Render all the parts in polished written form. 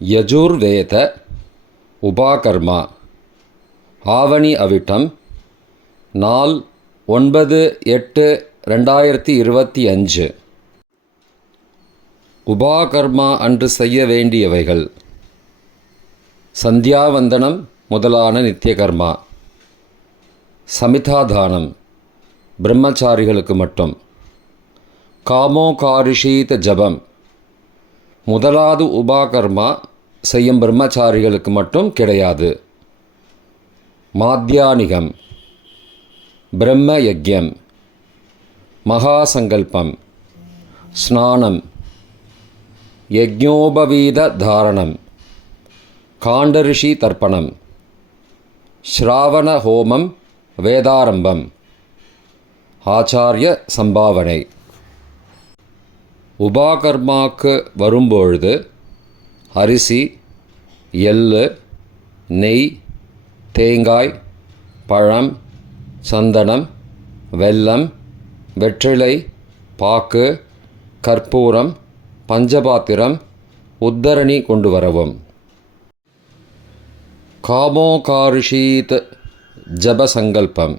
யஜுர்வேத உபாகர்மா ஆவணி அவிட்டம் நாள் 9/8/2025. உபாகர்மா அன்று செய்ய வேண்டியவைகள்: சந்தியாவந்தனம் முதலான நித்தியகர்மா, சமிதாதானம் பிரம்மச்சாரிகளுக்கு மட்டும், காமோகாரிஷீத ஜபம் முதலாவது உபாகர்மா செய்யும் பிரம்மச்சாரிகளுக்கு மட்டும் கிடையாது. மாத்யானிகம், பிரம்ம யக்யம், மகாசங்கல்பம், ஸ்நானம், யக்ஞோபவீத தாரணம், காண்டரிஷி தர்ப்பணம், ஸ்ராவண ஹோமம், வேதாரம்பம், ஆச்சாரிய சம்பாவனை. உபாகர்மாக்கு வரும்பொழுது அரிசி, எள்ளு, நெய், தேங்காய், பழம், சந்தனம், வெல்லம், வெற்றிலை, பாக்கு, கற்பூரம், பஞ்சபாத்திரம், உத்தரணி கொண்டு வரவும். காமோகாரிஷீத் ஜபசங்கல்பம்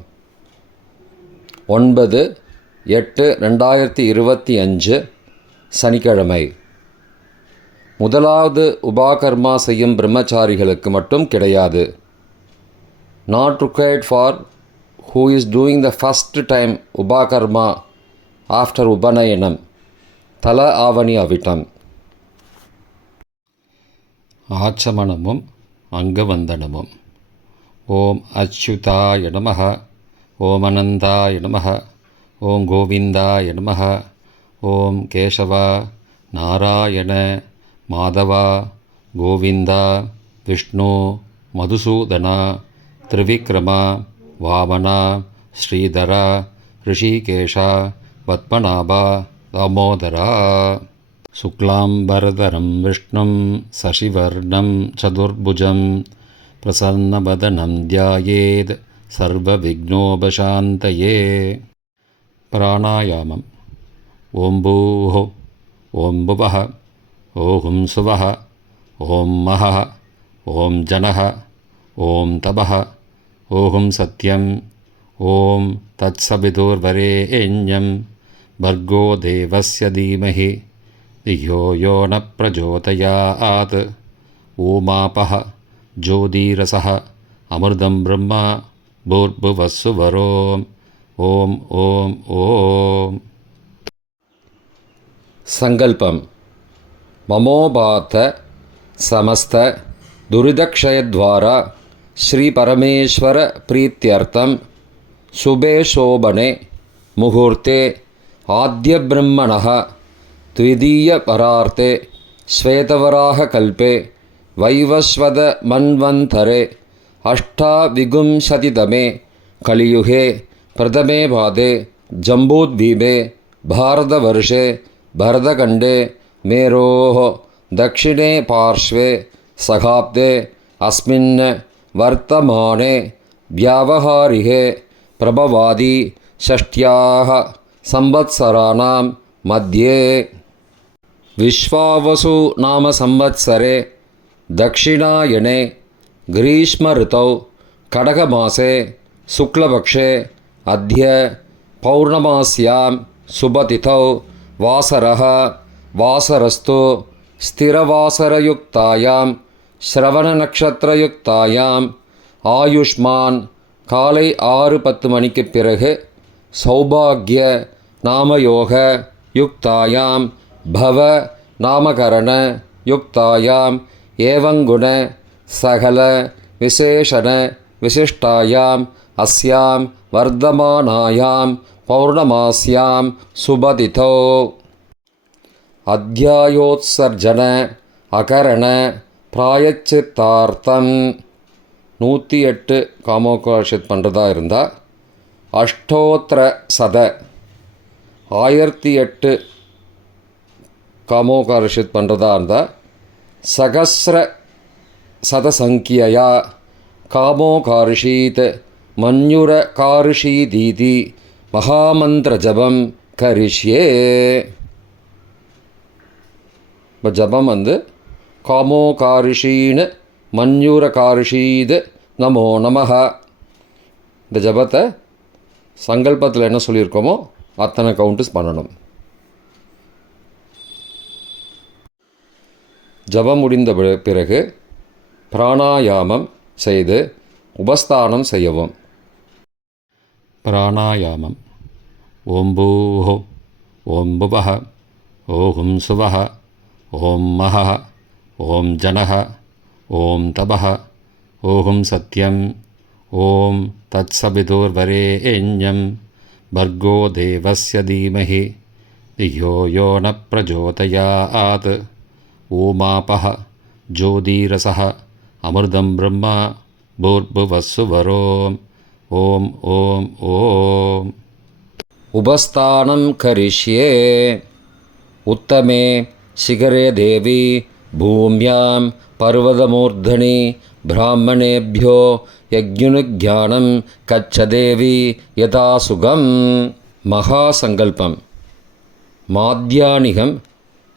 9/8/2025 சனிக்கிழமை. முதலாவது உபாகர்மா செய்யும் பிரம்மச்சாரிகளுக்கு மட்டும் கிடையாது. Not required for who is doing the first time Upakarma after உபநயனம், தல ஆவணி அவிட்டம். ஆச்சமனமும் அங்கவந்தனமும். ஓம் அச்சுதாய நமஹ, ஓம் அனந்தாய நமஹ, ஓம் கோவிந்தாய நமஹ, ஓம் கேசவ நாராயண மாதவா கோவிந்தா விஷ்ணு மதுசூதனா திரிவிக்ரமா வாமனா ஸ்ரீதரா ரிஷிகேஷா பத்மநாபா தாமோதரா. சுக்லாம்பரதரம் விஷ்ணும் சசிவர்ணம் சதுர்புஜம் பிரசன்னவதனம் த்யாயேத் சர்வவிக்னோபசாந்தயே. பிராணாயாமம். ஓம் பூஹ, ஓம் புவஹ, ஓம் சுவஹ, ஓம் மஹः, ஓம் ஜனः, ஓம் தபः, ஓம் சத்யம், ஓம் தத்சவிதுர்வரேண்யம் பர்கோ தேவஸ்ய தீமஹி தியோ யோ ந பிரச்சோதயாத். ஓமாபः ஜோதிரசः அமிர்தம் பிரம்மா பூர்புவஸ்ஸுவரோம். ஓம் ஓம் ஓம். சங்கல்பம். மமோபாத்த சமஸ்த துரிதக்ஷயத்வாரா ஸ்ரீ பரமேஸ்வர பிரீத்யர்த்தம் சுபே சோபனே முகூர்த்தே ஆத்ய பிரம்மணः த்விதீய பரார்த்தே ஸ்வேதவராக கல்பே வைவஸ்வத மன்வந்தரே அஷ்டாவிகும்சதிதமே கலியுகே பிரதமே பாதே ஜம்பூத்வீபே பாரதவர்ஷே பரதகண்டே மேரோः दक्षिणे पार्श्वे सखाब्दे अस्मिन् वर्तमाने व्यावहारिके प्रभवादि षष्ट्याः संवत्सराणां मध्ये विश्वावसु नाम संवत्सरे दक्षिणायने ग्रीष्मऋतौ कडगमासे शुक्लपक्षे अद्य पौर्णमास्यां शुभतिथौ वासरः वासरस्तु स्थिरवासरयुक्तायां श्रवणनक्षत्रयुक्तायां ஆயுஷ்மான் காலை 6:10 மணிக்கு பிறகு சௌபாகிய நாமயோக யுக்தாயாம் பவ நாமகரண யுக்தாயாம் ஏவங்குண சகல விசேஷண விசிஷ்டாயாம் அஸ்யாம் வர்தமானாயாம் பௌர்ணமாஸ்யாம் சுபதிதோ அத்தியாயோத்சர்ஜன அகரண பிராயச்சித்தார்த்தம் 108 காமோகாரிஷத் பண்ணுறதா இருந்தால் அஷ்டோத்திர சத 1008 காமோகாரிஷத் பண்ணுறதா இருந்தால் சகஸ்ர சதசங்கியா காமோகாரிஷீத் மன்யுரகாரிஷீதீதி மகாமந்திர ஜபம் கரிஷ்யே. இப்போ ஜபம் காமோகாரிஷீன் மன்யூரகாரிஷீத் நமோ நமஹ. இந்த ஜபத்தை சங்கல்பத்தில் என்ன சொல்லியிருக்கோமோ அத்தனை கவுண்ட்ஸ் பண்ணணும். ஜபம் முடிந்த பிறகு பிராணாயாமம் செய்து உபஸ்தானம் செய்யவும். பிராணாயாமம். ஓம் பூஹ ஓம் புவஹ ஓம் சுவஹ ஓம் மஹஹ ஓம் ஜனஹ ஓம் தபஹ ஓம் சத்யம் ஓம் தத்சவிதுர்வரேண்யம் பர்கோ தேவஸ்ய தீமஹி தியோ யோ ந பிரச்சோதயாத் ஓமாபஹ ஜோதிரசஹ அமிர்தம் பிரம்மா பூர்புவஸ்ஸுவரோம் ஓம் ஓம் ஓம். உபஸ்தானம் கரிஷ்யே. உத்தமே சிகரே தேவி பூம்யாம் பர்வதமூர்தனி பிராமணேபியோ யக்ஞுனுக்ஞானம் கச்சதேவி யதா சுகம். மகாசங்கல்பம், மாத்யானிகம்,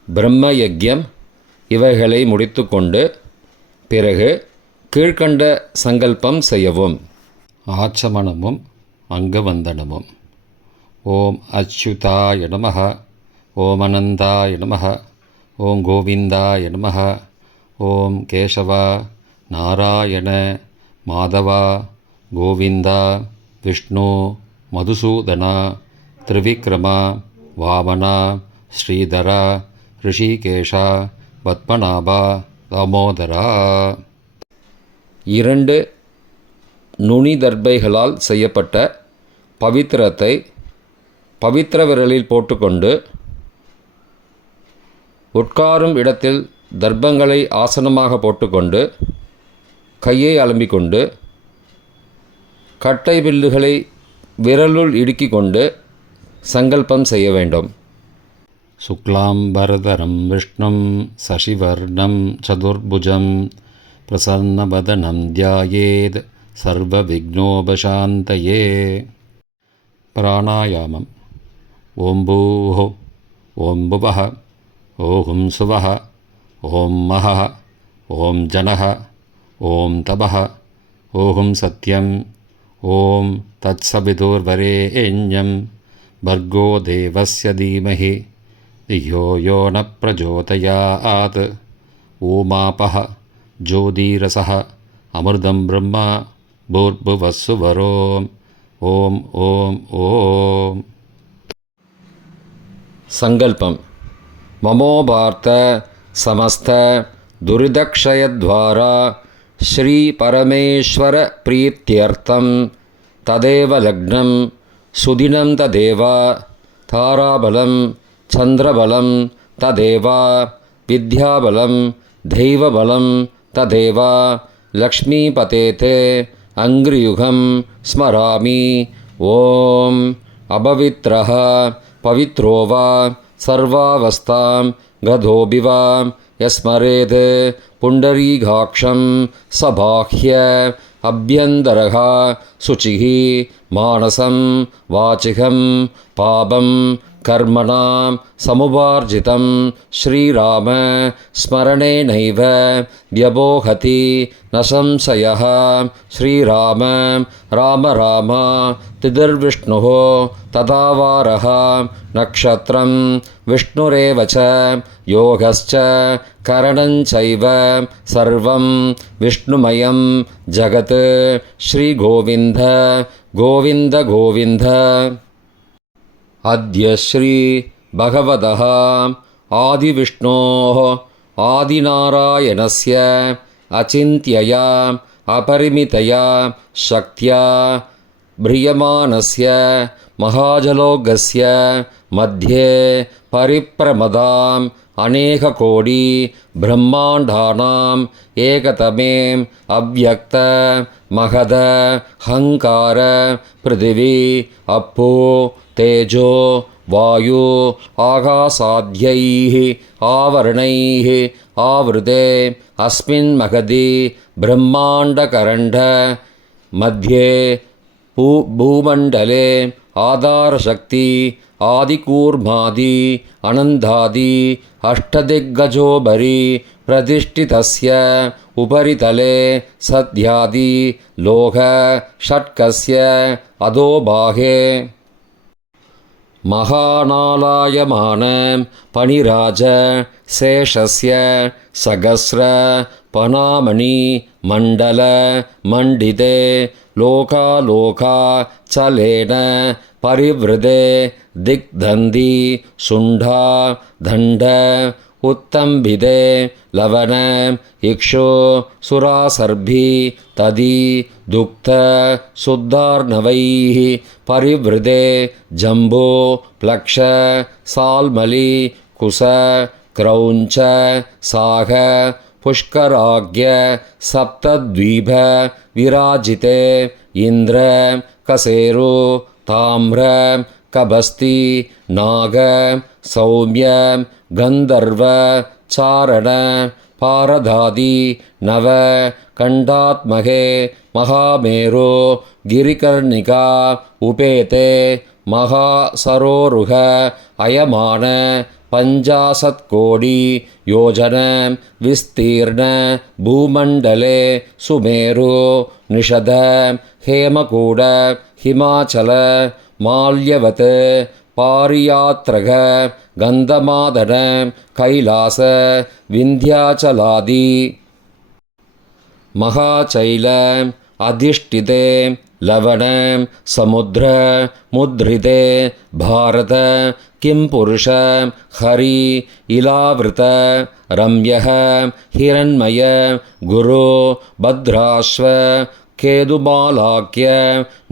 பிரம்மயஜ்யம் இவைகளை முடித்துக்கொண்டு பிறகு கீழ்கண்ட சங்கல்பம் செய்யவும். ஆச்சமனமும் அங்கவந்தனமும். ஓம் அச்சுதாய நமஹ ஓம் அனந்தாய நமஹ ஓம் கோவிந்தாய நமஹ ஓம் கேசவா நாராயண மாதவா கோவிந்தா விஷ்ணு மதுசூதனா திரிவிக்ரமா வாமனா ஸ்ரீதரா ரிஷிகேஷா பத்மநாபா தாமோதரா. 2 நுனி தர்பைகளால் செய்யப்பட்ட பவித்திரத்தை பவித்திர விரலில் போட்டுக்கொண்டு உட்காரும் இடத்தில் தர்பங்களை ஆசனமாக போட்டுக்கொண்டு கையை அலம்பிக்கொண்டு கட்டை வில்லுகளை விரலுள் இடுக்கிக் கொண்டு சங்கல்பம் செய்ய வேண்டும். சுக்லாம்பரதரம் விஷ்ணும் சசிவர்ணம் சதுர்புஜம் பிரசன்னவதனம் தியாயேத் சர்வ விக்னோபசாந்தயே. பிராணாயாமம். ஓம் பூஹ ஓம் புவஹ ஓம் சுவஹ ஓம் மஹஹ ஓம் ஜனஹ ஓம் தபஹ ஓம் சத்யம் ஓம் தத்சவிதுர்வரேண்யம் பர்கோ தேவஸ்ய தீமஹி தியோ யோ ந பிரச்சோதயாத் ஓமாபஹ ஜோதிரசஹ அமிர்தம் பிரம்மா பூர்புவஸ்ஸுவரோம் ஓம் ஓம் ஓம். சங்கல்பம். மமோபார்த்த சமஸ்த துரிதக்ஷயத்வாரா ஸ்ரீ பரமேஸ்வர பிரீத்யர்த்தம் ததேவ லக்னம் சுதினம் ததேவா தாராபலம் சந்திரபலம் ததேவா வித்யாபலம் தெய்வபலம் ததேவா லக்ஷ்மீபதேதே அங்கிரியுகம் ஸ்மராமி. ஓம் அபவித்ரஹ பவித்ரோ வா சர்வாவஸ்தாம் கதோபிவா யஸ்மரேத் புண்டரீகாக்ஷம் சபாஹ்ய அப்யந்தரஹ சுச்சிஹி மானசம் வாச்சிகம் பாபம் கர்மணாம் சமுபார்ஜிதம் ஸ்ரீராம ஸ்மரணேனைவ வ்யபோஹதி ந சம்சயः. ஸ்ரீராம ராம ராம திதிர்விஷ்ணுः ததாவாரः நக்ஷத்ரம் விஷ்ணுரேவ ச யோகஸ்ச கரணஞ்சைவ சர்வம் விஷ்ணுமயம் ஜகத். ஸ்ரீகோவிந்த கோவிந்த கோவிந்த. அத்ய ஸ்ரீ பகவதः ஆதிவிஷ்ணோः ஆதிநாராயணஸ்ய அசிந்த்யயா அபரிமிதயா சக்தியா பிரியமானஸ்ய மகாஜலோகஸ்ய மத்தியே பரிப்ரமதாம் அநேககோடி பிரம்மாண்டானாம் ஏகதமே அவ்யக்த மகத ஹங்கார பிருதிவி அப்போ தேஜோ வாயு ஆகாசாத்யைः ஆவரணைः ஆவృతే அஸ்மின் மகதி பிரம்மாண்டகரண்ட மத்தியே பூமண்டலே ஆதாரசக்தி आदिकूर्मादि अनन्दादि अष्टदिग्गजोपरि प्रतिष्ठितस्य उपरितले सद्यादि लोह षट्कस्य अधोभागे महानालायमान पणिराज शेषस्य सहस्र पनामणि मण्डल मण्डिते लोकालोका चलेन परिवृते दिग्धन्ति शुण्डा दण्ड उत्तम्भिते लवन इक्षु सुरासर्भि तदि दुग्ध शुद्धार्णवैः परिवृते जम्बो प्लक्ष साल्मलि कुश क्रौञ्च साग पुष्कराज्ञ सप्तद्वीप विराजिते इन्द्र कसेरु ताम्र कबस्ति नाग सौम्य गन्धर्व चारण पारदादि नव कण्डात्महे महामेरु गिरिकर्णिका उपेते महासरोरुह अयमान 50 कोटि योजन विस्तीर्ण भूमण्डले सुमेरु निषद हेमकूट हिमाचल माल्यवत् पारियात्रग गन्धमादन कैलास विन्ध्याचलादि महाचैल अधिष्ठिते लवण समुद्र मुद्रिते भारत किं पुरुष हरि इलावृत रम्यः हिरण्मय गुरु भद्राश्व केतुमालाख्य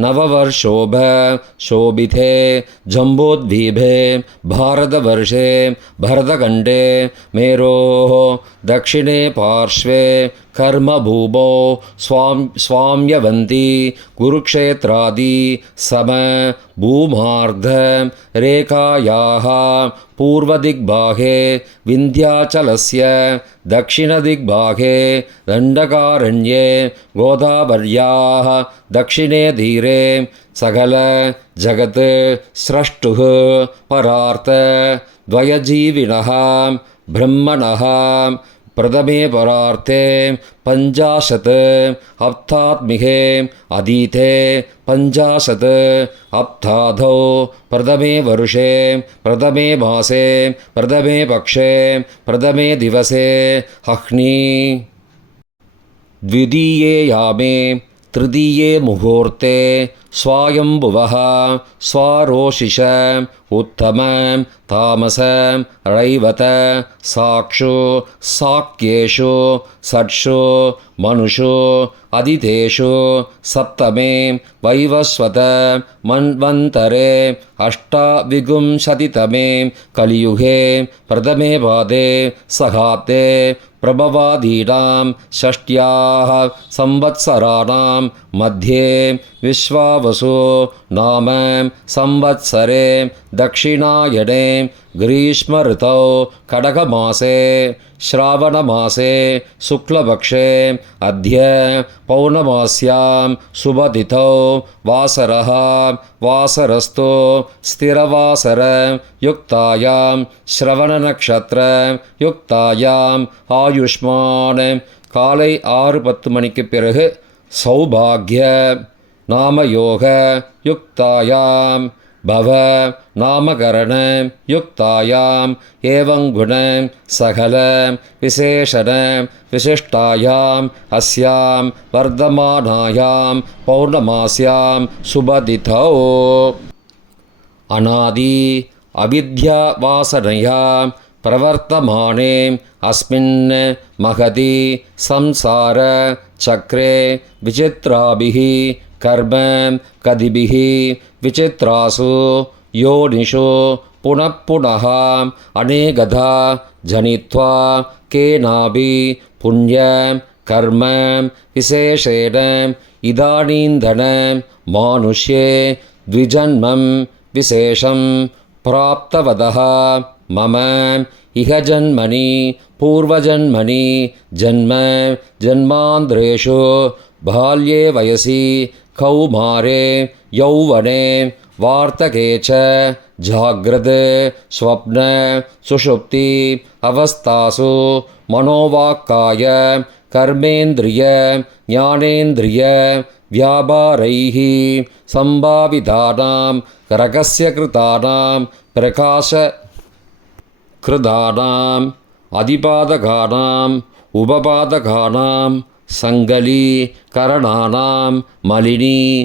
नववर्षोभ शोभिते जम्बोद्वीपे भारतवर्षे भरतखण्डे मेरोः दक्षिणे पार्श्वे कर्मभूमौ स्वाम्यवन्ति कुरुक्षेत्रादि सम भूमार्ध रेखायाः पूर्वदिग्भागे विन्ध्याचलस्य दक्षिणदिग्भागे दण्डकारण्ये गोदावर्याः दक्षिणे धीरे सकल जगत् स्रष्टुः परार्थ द्वयजीविनः ब्रह्मणः प्रथमे परार्थे 50 अप्तात्मिके अधीते 50 अप्ताधौ प्रथमे वर्षे प्रथमे मासे प्रथमे पक्षे प्रथमे दिवसे अह्नि द्वितीये यामे तृतीये मुहूर्ते स्वायम्भुवः स्वारोषिष उत्तम तामस रैवत साक्षु साक्येषु षट्सु मनुषु अदितेषु सप्तमे वैवस्वत मन्वन्तरे अष्टाविंशतितमे कलियुगे प्रथमे पादे सहाब्दे प्रभवादीनां षष्ट्याः संवत्सराणां मध्ये विश्वावसु नाम संवत्सरे दक्षिणायने ग्रीष्मऋतौ कडकमासे श्रावणमासे शुक्लपक्षे अद्य पौर्णमास्यां शुभतिथौ वासरः वासरस्तु स्थिरवासर युक्तायां श्रवणनक्षत्र युक्तायाम् आयुष्मान காலை 6:10 மணிக்கு பிறகு சௌபாகிய நாமயோக யுக்தாயாம் பவ நாமகரண யுக்தாயாம் ஏவங்குண சகல விசேஷண விசிஷ்டாயாம் அஸ்யாம் வர்தமானாயாம் பௌர்ணமாஸ்யாம் சுபதிதௌ அநாதி அவித்யா வாசனையா प्रवर्तमाने अस्मिन् महति संसार चक्रे विचित्राभिः कर्म कदिभिः विचित्रासु योनिषु पुनः पुनः अनेकधा जनित्वा केनापि पुण्य कर्म विशेषेण इदानीन्तन मानुष्ये द्विजन्मं विशेषं प्राप्तवतः मम इह जन्मनि पूर्वजन्मनि जन्म जन्मान्द्रेषु बाल्ये वयसि कौमारे यौवने वार्तके च जाग्रत् स्वप्न सुषुप्ति अवस्थासु मनोवाक्काय कर्मेन्द्रिय ज्ञानेन्द्रिय व्यापारैः सम्भावितानां रहस्यकृतानां प्रकाशकृतानाम् अधिपादकानाम् उपपादकानां सङ्गलीकरणानां मलिनीकरणानाम्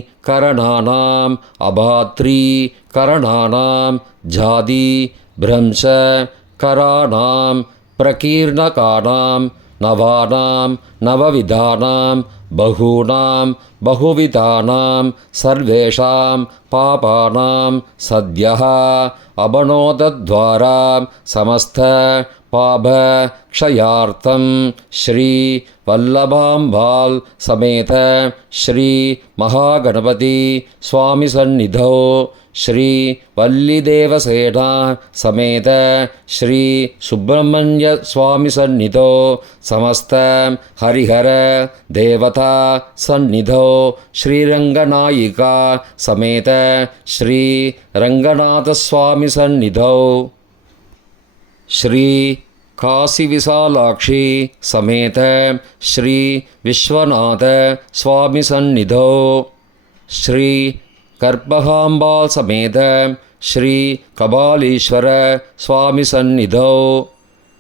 अभात्रीकरणानां जातिभ्रंशकराणां प्रकीर्णकानां नवानां नवविधानां बहूनां बहुविधानां सर्वेषां पापानां सद्यः अवनोदद्वारा समस्त पापक्षयार्थं श्री वल्लभाम्बाल् समेत श्री महागणपति स्वामी सन्निधौ श्री वल्लीदेवसेना समेत श्री सुब्रह्मण्य स्वामी सन्निधौ समस्त हरिहर देवता सन्निधौ श्रीरंगनायिका समेत श्री रंगनाथ स्वामी सन्निधौ श्री काशी विशालाक्षी समेत श्री विश्वनाथ स्वामी सन्निधौ श्री कर्पहाम्बाल समेत श्री कपालीश्वर स्वामी सन्निधौ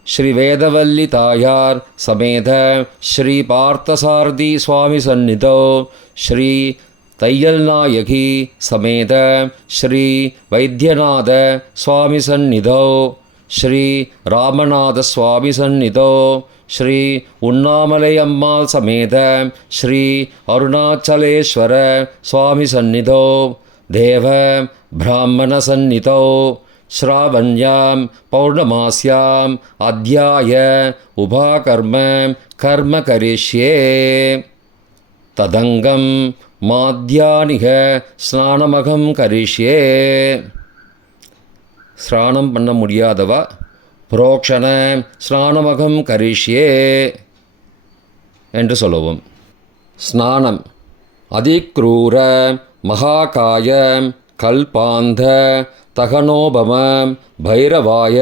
श्री वेदवल्ली तायार समेत श्री पार्थसारथी स्वामी सन्निधौ श्री तय्यलनायकी समेत श्री वैद्यनाथ स्वामी सन्निधौ श्री रामनाथ स्वामी सन्निधौ श्री उन्नामलै अम्माள் समेत श्री अरुणाचलेश्वर स्वामी सन्निधौ देव ब्राह्मण सन्निधौ श्रावण्यां पौर्णमास्याम् अद्याय उपाकर्म कर्म करिष्ये तदङ्गं माध्यानिह स्नानमहं करिष्ये ஸ்நானம் பண்ண முடியாதவா புரோக்ஷண ஸ்நானமகம் கரிஷ்யே என்று சொல்லவும். ஸ்நானம் அதிக்ரூர மகாகாய கல்பாந்த தகனோபம பைரவாய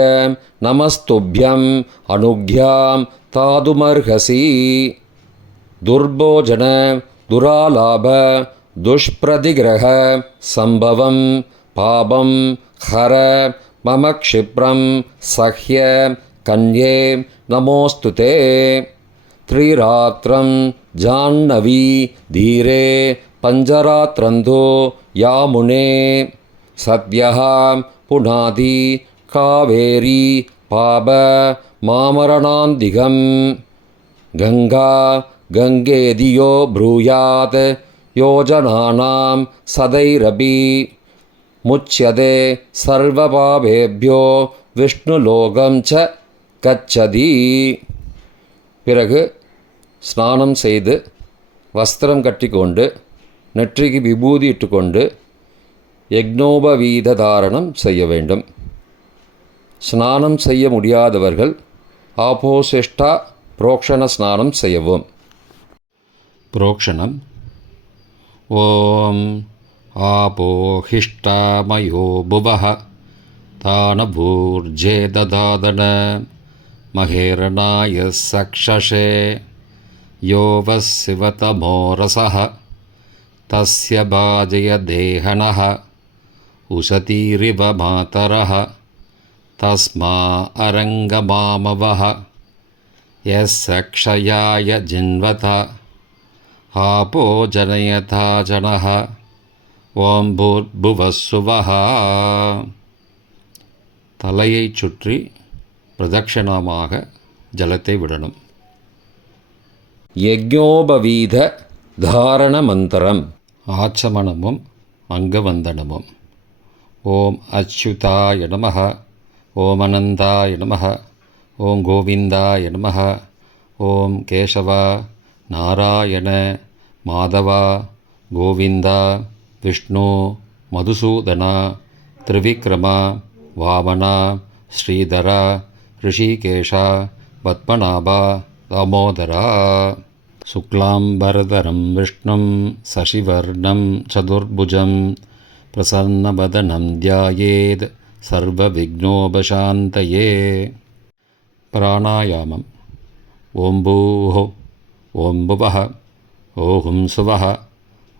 நமஸ்துப்யம் அனுக்யாம் தாதுமர்ஹசி துர்போஜன துராலாப துஷ்பிரதிகிரக சம்பவம் பாபம் ஹர मम क्षिप्रं सह्य कन्ये नमोस्तुते त्रिरात्रं जाह्नवी धीरे पञ्चरात्रन्धो यामुने सद्यः पुनादि कावेरी पाप मामरणान्तिकं गङ्गा गङ्गेदियो ब्रूयात् योजनानां सदैरपि मुच्यते सर्वपापेभ्यो विष्णुलोकं च गच्छति. பிறகு ஸ்நானம் செய்து வஸ்திரம் கட்டிக்கொண்டு நெற்றிக்கு விபூதி இட்டுக்கொண்டு யக்னோபவீத தாரணம் செய்ய வேண்டும். ஸ்நானம் செய்ய முடியாதவர்கள் ஆபோசிஷ்டா புரோக்ஷண ஸ்நானம் செய்யவும். புரோக்ஷணம். ஓம் आपोहिष्टामयो भुवः तानभूर्जे ददादन महेरणाय सक्षसे यो वः शिवतमोरसः तस्य भाजय देहनः उशतीरिव मातरः तस्मा अरङ्गमामवः यस्य क्षयाय जिन्वत आपो जनयथा जनः ஓம் பூர்புவஸ்ஸுவஹ. தலையைச் சுற்றி பிரதட்சணமாக ஜலத்தை விடணும். யக்ஞோபவீத தாரண மந்திரம். ஆச்சமனமும் அங்கவந்தனமும். ஓம் அச்சுதாய நமஹ, ஓம் அனந்தாய நமஹ, ஓம் கோவிந்தாய நமஹ, ஓம் கேசவ நாராயண மாதவ கோவிந்தா விஷ்ணு மதுசூதன திரிவிக்ரம வாமன ஸ்ரீதர ரிஷிகேஷ பத்மநாப தாமோதர. சுக்லாம்பரதரம் விஷ்ணும் சசிவர்ணம் சதுர்புஜம் प्रसन्नवदनं ध्यायेत् सर्वविघ्नोपशान्तये. प्राणायामम्. ॐ भूः ॐ भुवः ॐ सुवः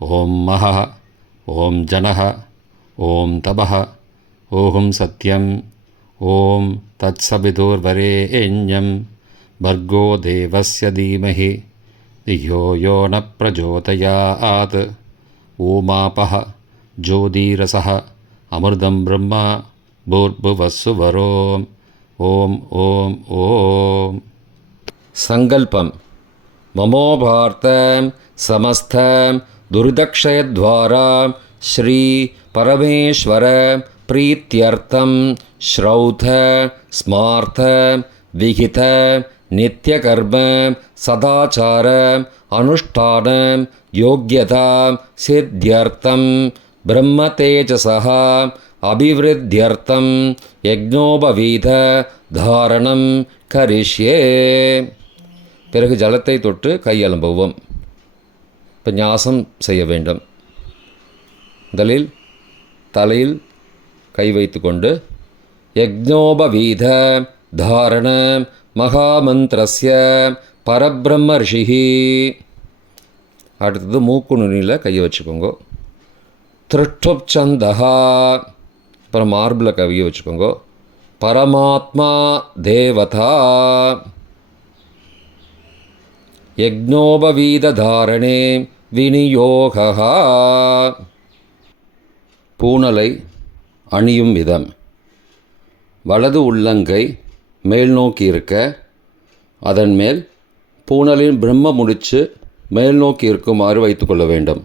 ॐ महः ॐ जनः ॐ तपः ॐ सत्यम् ॐ तत्सवितुर्वरेण्यं भर्गो देवस्य धीमहि धियो यो न प्रचोदयात्. ओमापः ज्योतिरसः अमृतं ब्रह्म भूर्भुवस्सुवरोम्. ॐ ॐ ॐ. सङ्कल्पं. ममोभार्तं समस्तं दुर्दक्षयद्वारा श्री परमेश्वर प्रीत्यर्थं श्रौत स्मार्त विहित नित्यकर्म सदाचार अनुष्ठान योग्यता सिद्ध्यर्थं ब्रह्मतेजसः अभिवृद्ध्यर्थं यज्ञोपवीत धारणं करिष्ये. பிறகு ஜலத்தை தொட்டு கையலம்புவோம். இப்போ ஞாசம் செய்ய வேண்டும். முதலில் தலையில் கை வைத்து கொண்டு யக்ஞோபவீத தாரண மகாமந்திரஸ்ய பரபிரம்ம ரிஷிஹி. அடுத்தது மூக்கு நுனியில் கையை வச்சுக்கோங்க. திருஷ்டுப்சந்தஹா. அப்புறம் மார்பில் கையை வச்சுக்கோங்க. பரமாத்மா தேவதா. யக்ஞோபவீததாரணே விநியோகா. பூணலை அணியும் விதம். வலது உள்ளங்கை மேல் நோக்கி இருக்க, அதன் மேல் பூணலின் பிரம்ம முடிச்சு மேல் நோக்கி இருக்குமாறு வைத்துக்கொள்ள வேண்டும்.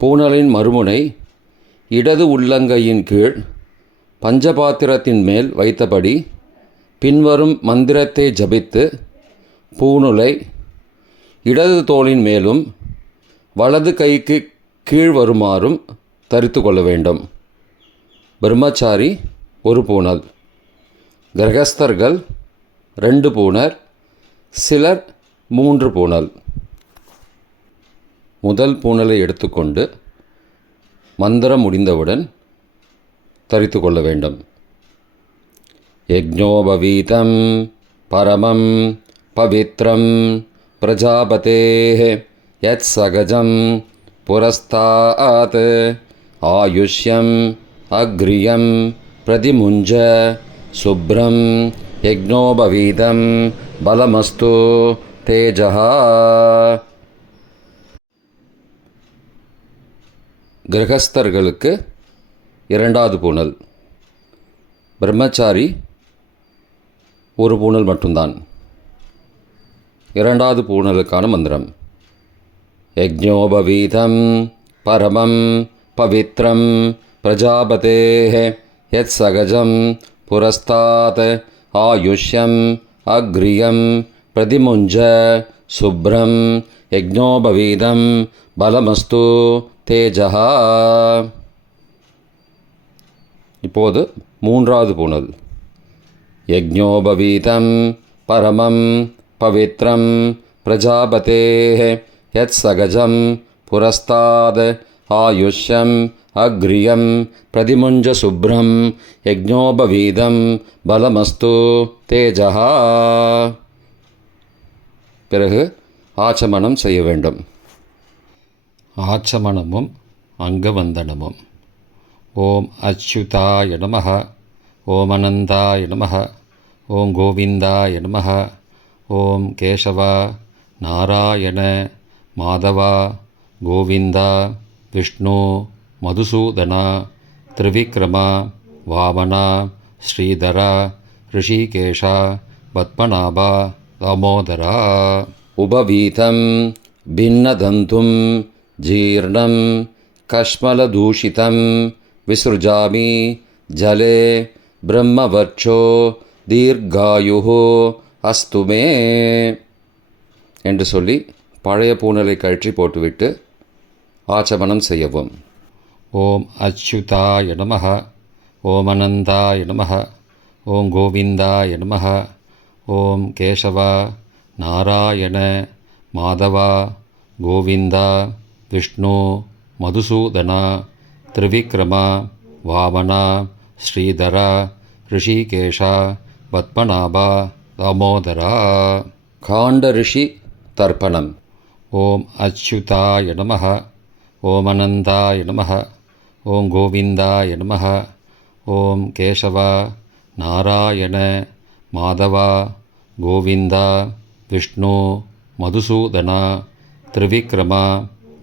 பூணலின் மறுமுனை இடது உள்ளங்கையின் கீழ் பஞ்சபாத்திரத்தின் மேல் வைத்தபடி பின்வரும் மந்திரத்தை ஜபித்து பூணுலை இடது தோளின் மேலும் வலது கைக்கு கீழ் வருமாறும் தரித்து கொள்ள வேண்டும். பிரம்மச்சாரி ஒரு பூணல், கிரகஸ்தர்கள் 2 பூணர், சிலர் 3 பூணல். முதல் பூணலை எடுத்துக்கொண்டு மந்திரம் முடிந்தவுடன் தரித்து கொள்ள வேண்டும். யக்ஞோபவீதம் பரமம் பவித்ரம் பிரஜாபதேஹ யத் சகஜம் புரஸ்தாத் ஆயுஷ்யம் அக்ரியம் பிரதிமுஞ்ச சுப்ரம் யக்ஞோபவீதம் பலமஸ்து தேஜஹா. கிரகஸ்தர்களுக்கு 2வது பூணல், பிரம்மச்சாரி ஒரு பூணல் மட்டும்தான். 2வது பூணலுக்கான மந்திரம் யக்ஞோபவீதம் பரமம் பவித்ரம் பிரஜாபதேஹ யத் சகஜம் புரஸ்தாத் ஆயுஷ்யம் அக்ரியம் பிரதிமுஞ்ச சுப்ரம் யக்ஞோபவீதம் பலமஸ்து தேஜஹா. இப்போது 3வது பூணல் யக்ஞோபவீதம் பரமம் பவித்ரம் பிரஜாபதேஹ யத் சகஜம் புரஸ்தாத் ஆயுஷ்யம் அக்ரியம் பிரதிமுஞ்ச சுப்ரம் யக்ஞோபவீதம் பலமஸ்து தேஜஹா. பிறகு ஆச்சமனம் செய்ய வேண்டும். ஆச்சமனமும் அங்கவந்தனமும். ஓம் அச்சுதாய நமஹ ஓம் அனந்தாய நமஹ ஓம் கோவிந்தாய நமஹ ஓம் கேசவா நாராயண மாதவா கோவிந்தா விஷ்ணு மதுசூதனா திரிவிக்ரமா வாமனா ஸ்ரீதரா ரிஷிகேஷா பத்மநாபா தாமோதரா. உபவீதம் பின்னதந்தும் ஜீர்ணம் கஷ்மலதூஷிதம் விஸ்ருஜாமி ஜலே பிரம்மவர்ச்சோ தீர்காயுஹோ அஸ்துமே என்று சொல்லி பழைய பூணலை கழற்றி போட்டுவிட்டு ஆச்சமனம் செய்யவும். ஓம் அச்சுதாய நமஹ ஓம் அனந்தாய நமஹ ஓம் கோவிந்தாய நமஹ ஓம் கேசவா நாராயண மாதவா கோவிந்தா விஷ்ணு மதுசூதனா त्रिविक्रमा वामना श्रीधरा ऋषिकेशा पद्मनाभा दामोदरा काण्डऋषि तर्पणम् ओम अच्युताय नमः ओम अनन्ताय नमः ओम गोविन्दाय नमः ओम केशव नारायण माधव गोविन्द विष्णु मधुसूदन त्रिविक्रम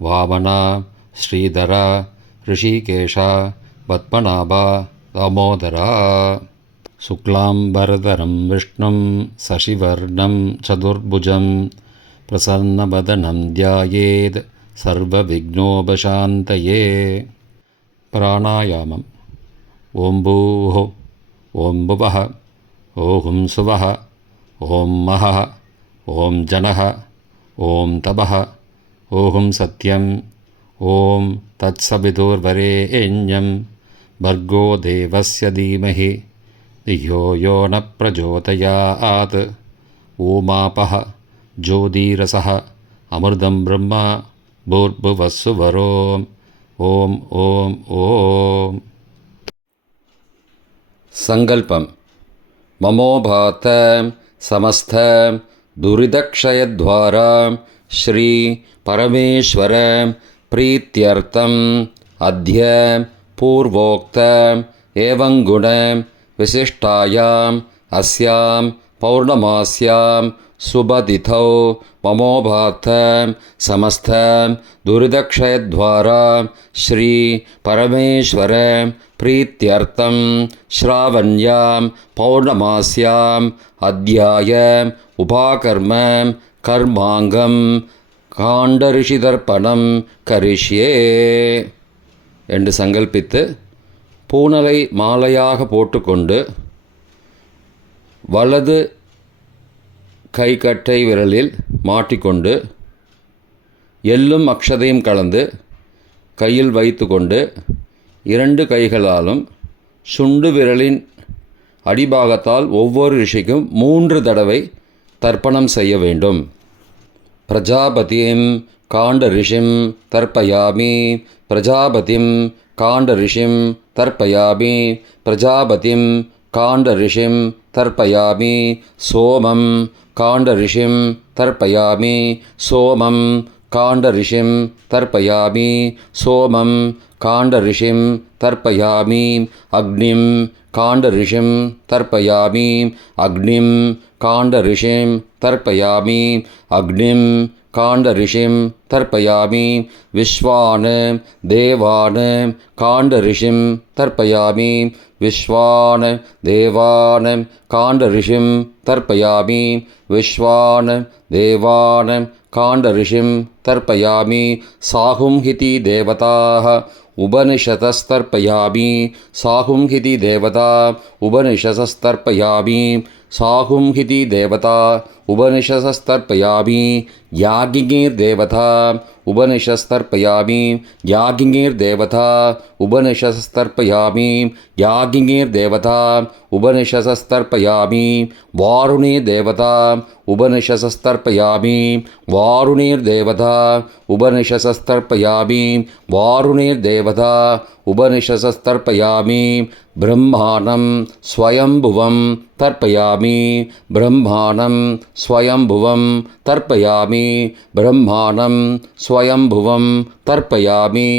वामन श्रीधर ऋषिकेश पद्मनाभ दामोदर शुक्लाम्बरधरं विष्णुं शशिवर्णं चतुर्भुजं प्रसन्नवदनं ध्यायेत् सर्वविघ्नोपशान्तये प्राणायामम् ॐ भूः ॐ भुवः ॐ सुवः ॐ महः ॐ जनः ॐ तपः ॐ सत्यम् ॐ तत्सवितुर्वरेण्यं भर्गो देवस्य धीमहि धियो यो न प्रचोदयात् ओमापः ज्योतिरसः अमृतं ब्रह्म भूर्भुवस्सुवरोम् ॐ ॐ ॐ सङ्कल्पम् ममोभात समस्त दुरितक्षयद्वारा श्री परमेश्वर प्रीत्यर्थम् अद्य पूर्वोक्त एवं गुण विशिष्टायाम् अस्यां पौर्णमास्यां शुभतिथौ ममोभात समस्त दुरितक्षयद्वारा श्री परमेश्वर प्रीत्यर्थं श्रावण्यां पौर्णमास्याम् अद्याय उपाकर्म कर्मांगं காண்டரிஷிதர்ப்பணம் கரிஷ்யே என்று சங்கல்பித்து பூணலை மாலையாக போட்டுக்கொண்டு வலது கைக்கட்டை விரலில் மாட்டிக்கொண்டு எள்ளும் அக்ஷதையும் கலந்து கையில் வைத்து கொண்டு இரண்டு கைகளாலும் சுண்டு விரலின் அடிபாகத்தால் ஒவ்வொரு ரிஷிக்கும் 3 தடவை தர்ப்பணம் செய்ய வேண்டும். பிரஜாபதிம் காண்டரிஷிம் தர்ப்பயாமி பிரஜாபதிம் காண்டரிஷிம் தர்ப்பயாமி பிரஜாபதிம் காண்டரிஷிம் தர்ப்பயாமி சோமம் காண்டரிஷிம் தர்ப்பயாமி சோமம் காண்டரிஷிம் தர்ப்பயாமி சோமம் காண்டரிஷிம் தர்ப்பயாமி அக்னிம் காண்டரிஷிம் தர்ப்பயாமி அக்னிம் காண்டரிஷிம் தர்ப்பயாமி அக்னிம் காண்டரிஷிம் தர்ப்பயாமி விஸ்வான் தேவான் காண்டரிஷிம் தர்ப்பயாமி விஸ்வான் தேவான் காண்டரிஷிம் தர்ப்பயாமி விஸ்வான் தேவான் காண்டரிஷிம் தர்ப்பயாமி சாகும் ஹிதி தேவதாः उपनिषदस्तर्पयामि साहुं हिति देवता उपनिषदस्तर्पयामि साहुं हिति देवता उपनिषदस्तर्पयामि याज्ञिर्देवता उपनिषदस्तर्पयामि याज्ञिर्देवता उपनिषदस्तर्पयामि याज्ञिर्देवता उपनिषदस्तर्पयामि वारुणीर्देवता उपनिषदस्तर्पयामि वारुणीर्देवता उपनिषदस्तर्पयामि वारुणीर्देवता उपनिषदस्तर्पयामि ब्रह्माणं स्वयंभुवं तर्पयामि ब्रह्माणं स्वयंभुवं तर्पयामि ब्रह्माणं स्वयंभुवं तर्पयामि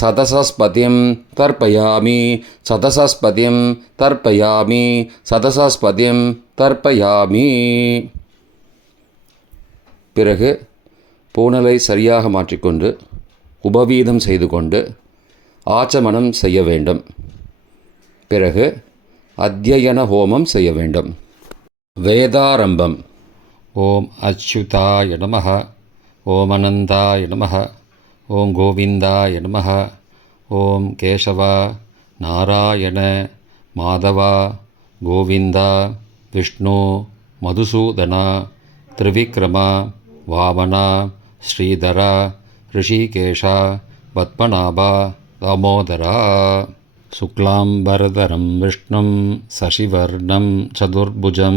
सदसस्पतिं तर्पयामि सदसस्पतिं तर्पयामि सदसस्पतिं तर्पयामि பிறகு பூணலை சரியாக மாற்றிக்கொண்டு உபவீதம் செய்து கொண்டு ஆச்சமனம் செய்ய வேண்டும். பிறகு அத்தியன ஹோமம் செய்ய வேண்டும். வேதாரம்பம். ஓம் அச்சுதாய நமः ஓம் அனந்தாய நமः ஓம் கோவிந்தாய நமः ஓம் கேசவ நாராயண மாதவ கோவிந்த விஷ்ணு மதுசூதன त्रिविक्रम वामन श्रीधर ऋषिकेश पद्मनाभ दामोदर शुक्लाम्बरधरं विष्णुं शशिवर्णं चतुर्भुजं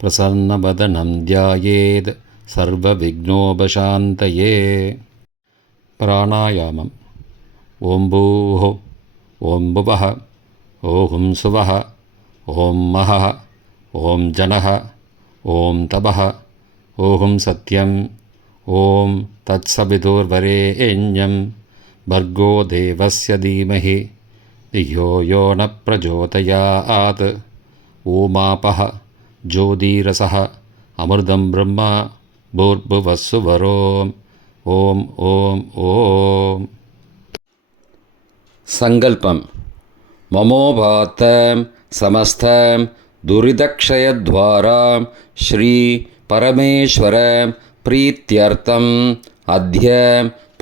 प्रसन्नवदनं ध्यायेत् सर्वविघ्नोपशान्तये प्राणायामम् ஓம் பூः ஓம் புவः ஓம் சுவः ஓம் மஹः ஓம் ஜனः ஓம் தபः ஓம் சத்யம் ஓம் தத்சவிதுர்வரேண்யம் भर्गो देवस्य धीमहि धियो यो न प्रचोदयात् ओमापः ज्योतिरसः अमृतं ब्रह्म भूर्भुवस्सुवरोम् ஓம் ஓம் ஓம். சங்கல்பம். மமோபாத்தம் சமஸ்தம் துரிதக்ஷயத்வாராம் ஸ்ரீ பரமேஸ்வர பிரீத்யர்த்தம் அத்ய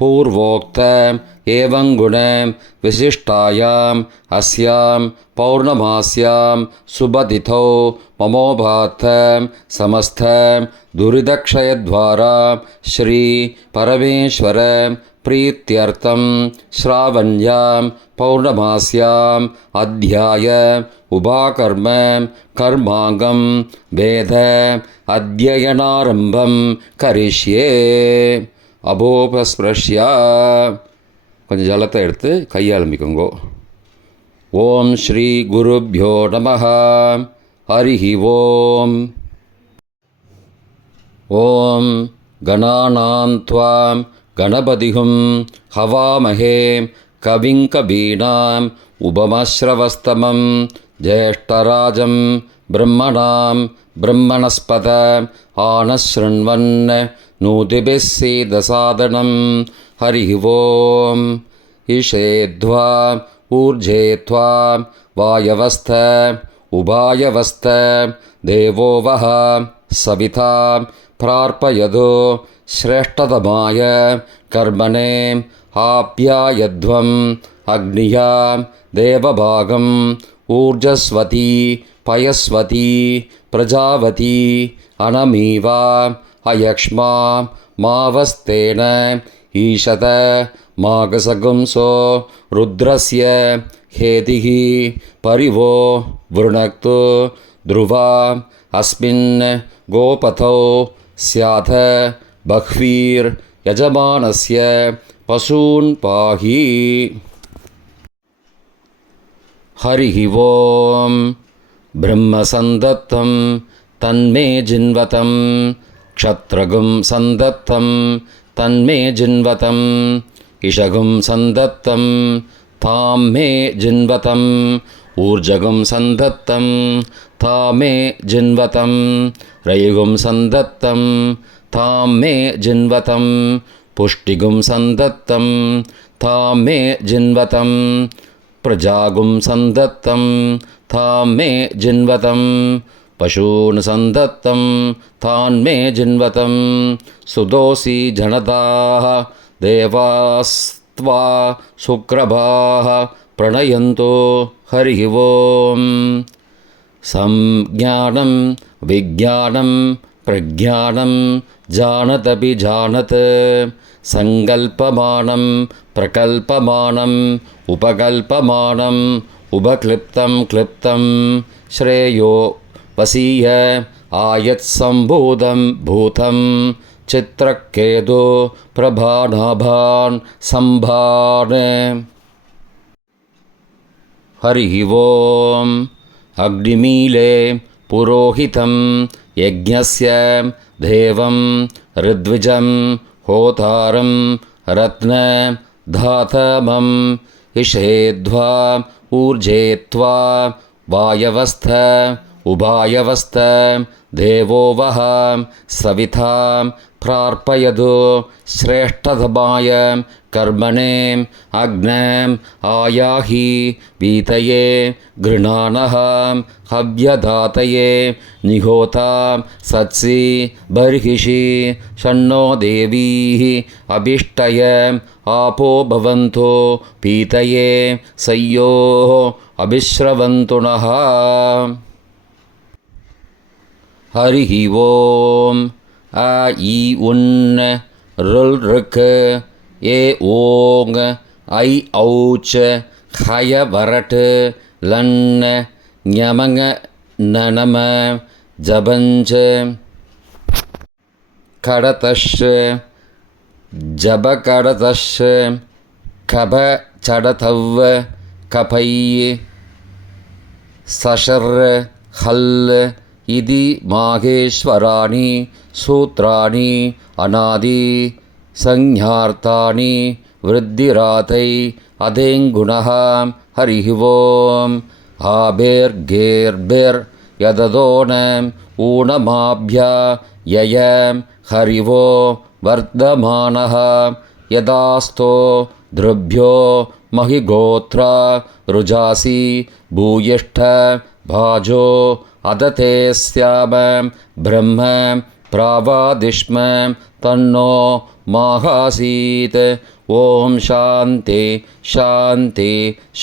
பூர்வோக்தம் ஏவங்குணம் விசிஷ்டாயாம் அஸ்யாம் பௌர்ணமாஸ்யாம் சுபதிதோ மமோபாத்தம் சமஸ்தம் துரிதக்ஷயத்வாராம் ஸ்ரீ பரமேஸ்வர பிரீத்யர்த்தம் ஸ்ராவண்யாம் பௌர்ணமாஸ்யாம் அத்தியாய உபாகர்ம கர்மாங்கம் வேத அத்யயனாரம்பம் கரிஷ்யே. அபோபஸ்பிரஷ்யா. கொஞ்சம் ஜலத்தை எடுத்து கையாளம்பிக்கோங்கோ. ஓம் ஸ்ரீ குருப்யோ நமः. ஹரிஹி ஓம். ஓம் கணானாம் த்வாம் கணபதிஹும் ஹவாமஹே கவிங் கபீனாம் உபமஸ்ரவஸ்தமம் ஜேஷ்டராஜம் பிரம்மணாம் பிரம்மணஸ்பத ஆனஸ்ருண்வன் நூதிபிः सीदसादनं हरिः ओम्. ईशेध्वा ऊर्जेत्वा वायवस्थ उभायवस्थ देवो वः सविता प्रार्पयदो श्रेष्ठतमाय कर्मणे आप्यायध्वम् अग्निया देवभागम् ऊर्जस्वती पयस्वती प्रजावती अनमीवा अयक्ष्मा मावस्तेन ईशत मागसगुंसो रुद्रस्य हेतिः परिवो वृणक्तु ध्रुवा अस्मिन् गोपथौ स्याथ बह्वीर्यजमानस्य पशून् पाहि. हरिः ओम्. ब्रह्मसन्दत्तं तन्मे जिन्वतं क्षत्रगुं सन्दत्तं तन्मे जिन्वतं इषगुं सन्दत्तं तां मे जिन्वतं ऊर्जगुं सन्दत्तं तामे जिन्वतं रयुगुं सन्दत्तं तां मे जिन्वतं पुष्टिगुं सन्दत्तं तां मे जिन्वतं प्रजागुं सन्दत्तं तां मे जिन्वतं पशून् सन्दत्तं तान्मे जिन्वतं सुदोषी जनताः देवास्त्वा सुक्रभाः प्रणयन्तो. हरिः ओम्. संज्ञानं विज्ञानं प्रज्ञानं जानतपि जानत् सङ्कल्पमानं प्रकल्पमानम् उपकल्पमानम् उपक्लिप्तं क्लिप्तं श्रेयो वसीय आयत्सम्भूतं भूतं चित्रकेतो प्रभानाभान् सम्भान्. हरिः ओम्. अग्निमीले पुरोहितं यज्ञस्य देवं ऋद्विजं होतारं रत्नधातमम् इषेध्वा ऊर्जेत्वा वायवस्थ उभायवस्थ देवो वः सविता प्रार्पयदो श्रेष्ठतमाय कर्मणे अग्नम् आयाहि वीतये गृणानः हव्यदातये निहोता सत्सि बर्हिषि शन्नो देवीः अभिष्टय आपो भवन्तो पीतये सयोः अभिश्रवन्तु नः. हरिः ओम्. अ ई उन् रुल् ऋक् ए ओङ् ऐ औच् हय वरट् लन् ञमङ ननम जबञ्च कडतश् जबकडतश् कब चडथव्व कपै सशर् हल् इति माहेश्वराणि सूत्राणि अनादि संज्ञार्थानि वृद्धिरातै अदेङ्गुणः हरिः ओम् आबेर्गेर्बेर् यददोनम् ऊनमाभ्य ययम् हरिवो वर्धमानः यदास्तो द्रभ्यो महिगोत्र रुजासि भूयिष्ठ भाजो अदते स्याम ब्रह्म प्रावादिष्म तन्नो माहासीत् ओम शांति शांति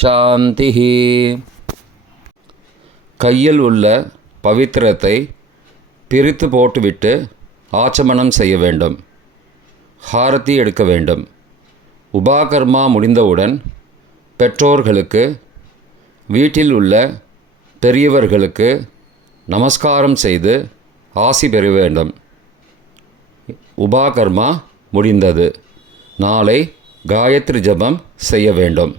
शांतिः. கையில் உள்ள பவித்திரத்தை பிரித்து போட்டுவிட்டு ஆச்சமனம் செய்ய வேண்டும். ஹாரதி எடுக்க வேண்டும். உபாகர்மா முடிந்தவுடன் பெற்றோர்களுக்கு, வீட்டில் உள்ள பெரியவர்களுக்கு நமஸ்காரம் செய்து ஆசி பெற வேண்டும். உபாகர்மா முடிந்தது. நாளை காயத்ரி ஜபம் செய்ய வேண்டும்.